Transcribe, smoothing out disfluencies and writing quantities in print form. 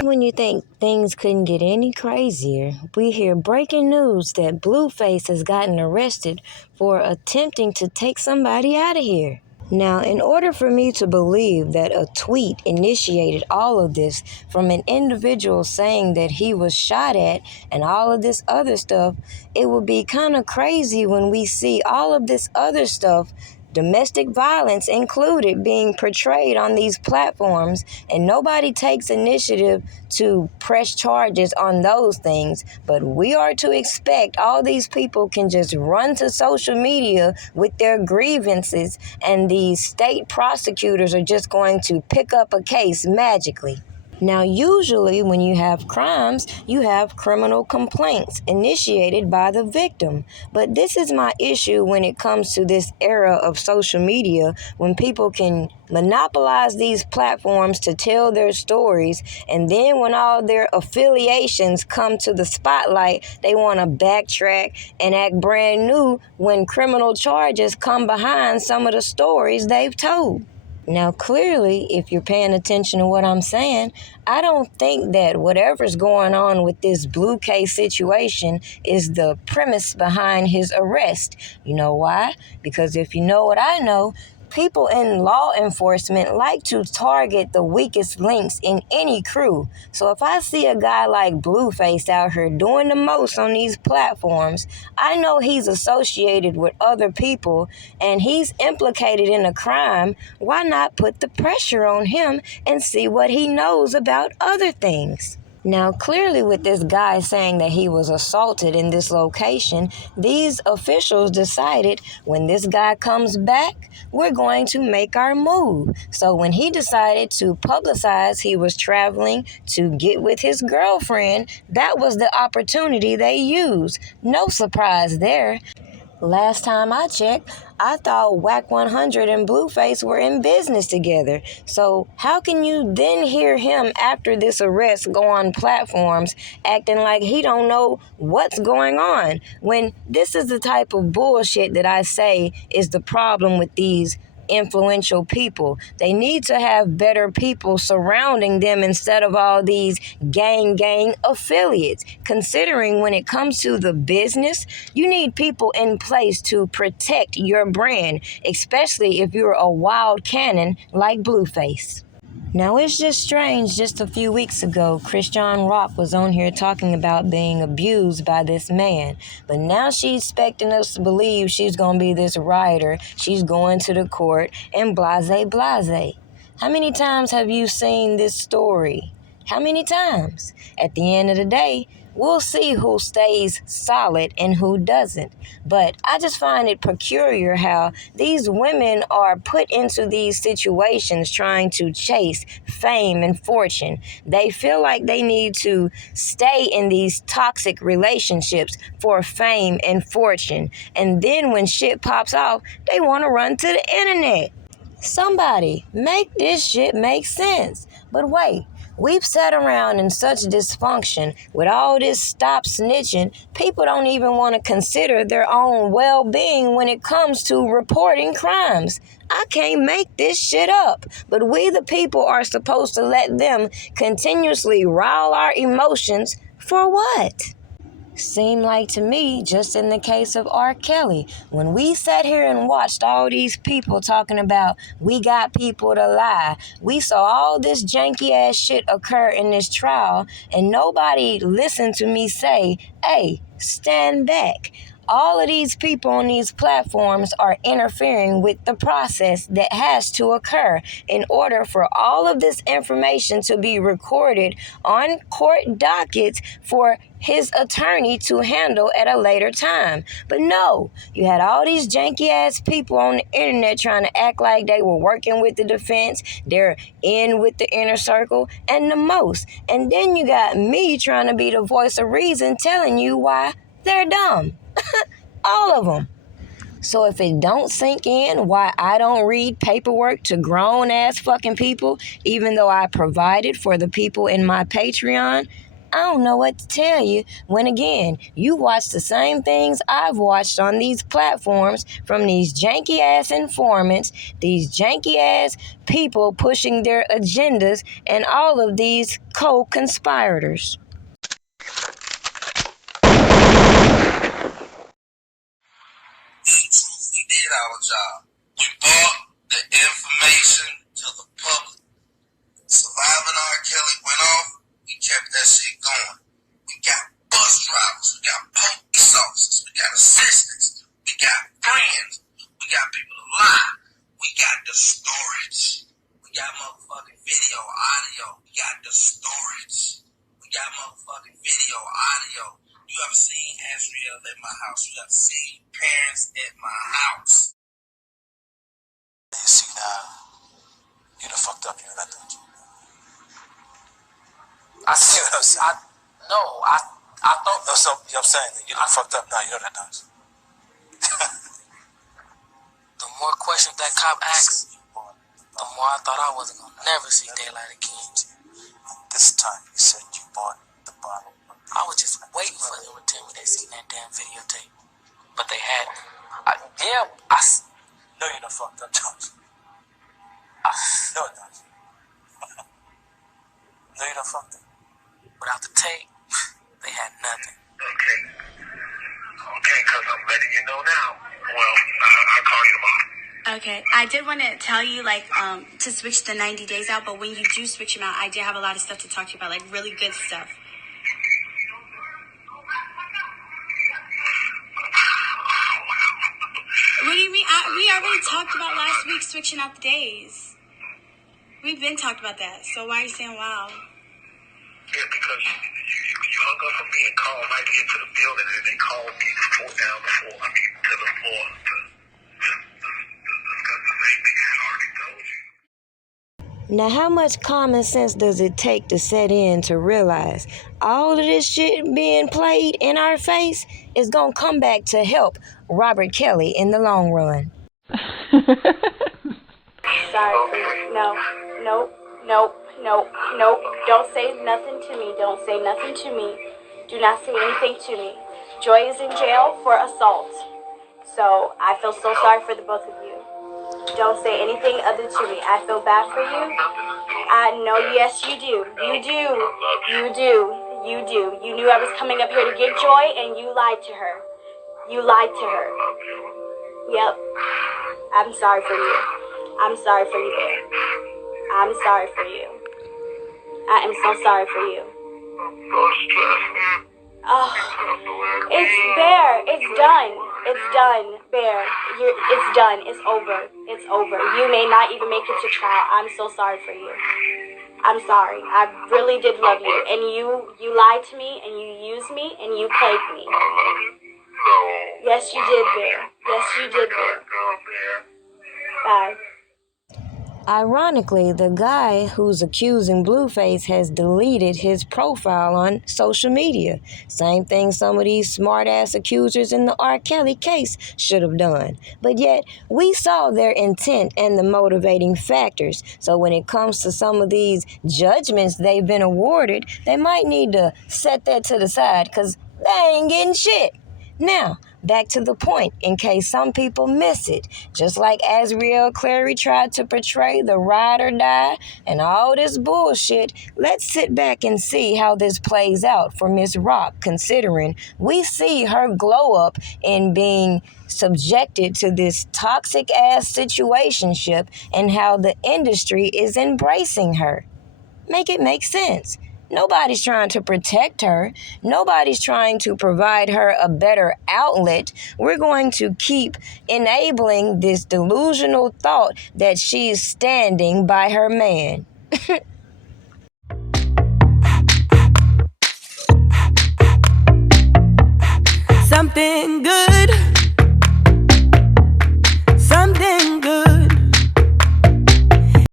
When you think things couldn't get any crazier, we hear breaking news that Blueflace has gotten arrested for attempting to take somebody out of here. Now, in order for me to believe that a tweet initiated all of this from an individual saying that he was shot at and all of this other stuff, it would be kind of crazy when we see all of this other stuff, domestic violence included, being portrayed on these platforms, and nobody takes initiative to press charges on those things. But we are to expect all these people can just run to social media with their grievances, and these state prosecutors are just going to pick up a case magically. Now, usually when you have crimes, you have criminal complaints initiated by the victim. But this is my issue when it comes to this era of social media, when people can monopolize these platforms to tell their stories, and then when all their affiliations come to the spotlight, they want to backtrack and act brand new when criminal charges come behind some of the stories they've told. Now, clearly, if you're paying attention to what I'm saying, I don't think that whatever's going on with this Blueflace situation is the premise behind his arrest. You know why? Because if you know what I know, people in law enforcement like to target the weakest links in any crew. So if I see a guy like Blueflace out here doing the most on these platforms, I know he's associated with other people and he's implicated in a crime. Why not put the pressure on him and see what he knows about other things? Now, clearly with this guy saying that he was assaulted in this location, these officials decided when this guy comes back, we're going to make our move. So when he decided to publicize he was traveling to get with his girlfriend, that was the opportunity they used. No surprise there. Last time I checked, I thought Whack 100 and Blueflace were in business together. So how can you then hear him after this arrest go on platforms acting like he don't know what's going on, when this is the type of bullshit that I say is the problem with these influential people? They need to have better people surrounding them instead of all these gang affiliates. Considering when it comes to the business, you need people in place to protect your brand, especially if you're a wild cannon like Blueflace. Now, it's just strange. Just a few weeks ago, Chrisean Rock was on here talking about being abused by this man. But now she's expecting us to believe she's going to be this rioter. She's going to the court and blase. How many times have you seen this story? How many times? At the end of the day, we'll see who stays solid and who doesn't. But I just find it peculiar how these women are put into these situations trying to chase fame and fortune. They feel like they need to stay in these toxic relationships for fame and fortune. And then when shit pops off, they want to run to the internet. Somebody make this shit make sense. But wait. We've sat around in such dysfunction with all this stop snitching, people don't even want to consider their own well-being when it comes to reporting crimes. I can't make this shit up, but we the people are supposed to let them continuously rile our emotions for what? Seemed like to me, just in the case of RKelly, when we sat here and watched all these people talking about we got people to lie, we saw all this janky ass shit occur in this trial, and nobody listened to me say, hey, stand back. All of these people on these platforms are interfering with the process that has to occur in order for all of this information to be recorded on court dockets for his attorney to handle at a later time. But no, you had all these janky ass people on the internet trying to act like they were working with the defense, they're in with the inner circle and the most. And then you got me trying to be the voice of reason telling you why they're dumb. All of them. So if it don't sink in why I don't read paperwork to grown ass fucking people, even though I provide it for the people in my Patreon, I don't know what to tell you when, again, you watch the same things I've watched on these platforms from these janky-ass informants, these janky-ass people pushing their agendas, and all of these co-conspirators. We did our job. We brought the information to the public. Surviving RKelly went off, we kept that shit going. We got bus drivers, we got police officers, we got assistants, we got friends, we got people to lie, we got the storage, we got motherfucking video, audio, we got the storage, we got motherfucking video, audio. You ever seen Asriel at my house? You ever seen parents at my house? You see now, you done fucked up, you know that, don't you? I thought. No, so, you know what I'm saying? You done fucked up now, you know that, don't you? The more questions that cop asked, the more I thought I wasn't gonna never see daylight again. This time you said you bought the bottle. I was just waiting for them to tell me they seen that damn videotape, but they hadn't. No, you done fucked up, don't you? No, don't you? No, you done fucked up. Without the tape, they had nothing. Okay, because I'm letting you know now. Well, I'll call you tomorrow. Okay, I did want to tell you, to switch the 90 days out, but when you do switch them out, I did have a lot of stuff to talk to you about, really good stuff. What do you mean? We already talked about last week switching out the days. We've been talked about that, so why are you saying wow? Yeah, because you hung up on me and called right here to the building, and they called me to the floor to discuss the same thing I had already told you. Now, how much common sense does it take to set in to realize all of this shit being played in our face is gonna come back to help Robert Kelly in the long run? Sorry, nope. Don't say nothing to me. Don't say nothing to me. Do not say anything to me. Joy is in jail for assault. So I feel so sorry for the both of you. Don't say anything other to me. I feel bad for you. I know, yes, you do. You knew I was coming up here to get Joy, and you lied to her. Yep. I'm sorry for you. I'm sorry for you, Bear. I'm sorry for you. I am so sorry for you. Oh, it's Bear. It's done. Bear. It's done. It's over. You may not even make it to trial. I'm so sorry for you. I'm sorry. I really did love you. And you lied to me, and you used me, and you played me. Yes, you did, Bear. Bye. Ironically, the guy who's accusing Blueflace has deleted his profile on social media. Same thing some of these smart-ass accusers in the RKelly case should have done. But yet, we saw their intent and the motivating factors. So when it comes to some of these judgments they've been awarded, they might need to set that to the side because they ain't getting shit. Now, back to the point, in case some people miss it. Just like Asriel Clary tried to portray the ride or die and all this bullshit, let's sit back and see how this plays out for Miss Rock, considering we see her glow up in being subjected to this toxic-ass situationship and how the industry is embracing her. Make it make sense. Nobody's trying to protect her. Nobody's trying to provide her a better outlet. We're going to keep enabling this delusional thought that she's standing by her man. Something good